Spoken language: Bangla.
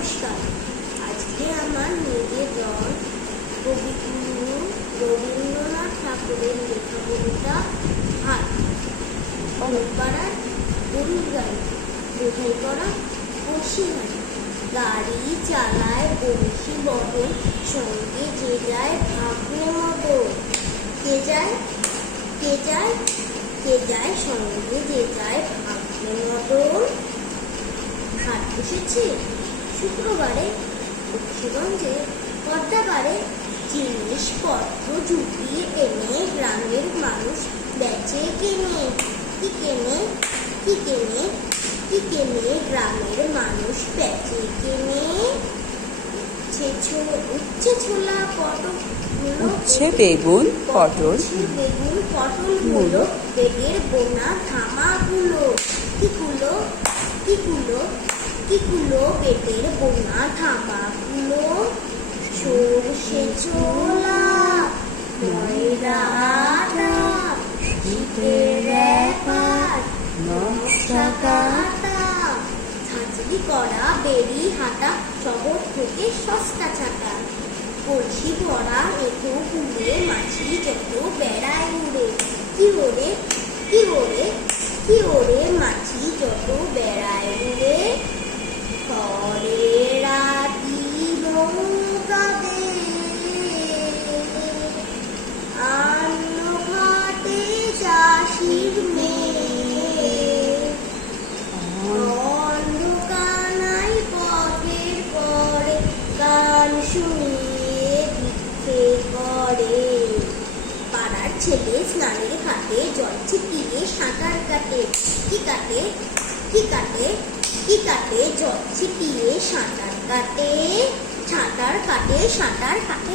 নমস্কার। আজকে আমার নিজের দল কবিগুরু রবীন্দ্রনাথ ঠাকুরের লেখা কবিতা হাট পাড়ার গরুর গাড়ি বোঝাই করা বসিহারি। গাড়ি চালায় বংশী বদল, সঙ্গে যে যায় ভাগ্নে মদন। কে যায় কে যায় কে যায় সঙ্গে যে যায় ভাগ্নে মদন। হাট বসেছে শুক্রবারে লক্ষ্মীগঞ্জে পদ্মাবারে। জিনিসপত্র জুটিয়ে এনে গ্রামের মানুষ বেচে কেনে। কি কেনে কি কেনে কি কেনে গ্রামের মানুষ বেচে কেনে। উচ্ছে ছোলা পটল উচ্ছে বেগুন পটল মূলো বেডের বোনা ধামাগুলো। কি কুলো কি কুলো কি কুলো বেডের বোনা ধামাগুলো। সরষে ছোলা ময়দা আটা শীতের ব্যাপার নকশা কাটা। ছাঁচড়ি করা বেরি হাঁটা শহর থেকে সস্তা ছাটা। কলসি ভরা এঁটো কুলে মাছি যত বেড়ায় উড়ে। কি ওরে কি ওরে কি ওরে মাছি যত বেড়ায় উড়ে। ঘরে রাতি নৌকা দে আন্ন ঘাটে চাষির মেয়ে। অন্ধকানাই পথের পরে গান শুনিয়ে ভিক্ষে করে। পাড়ার ছেলে স্নানের ঘাটে জল ছিটিয়ে সাঁতার কাটে। কি কাটে কি কাটে কি কাটে জল ছিটিয়ে সাঁতার কাটে। সাঁতার কাটে সাঁতার কাটে।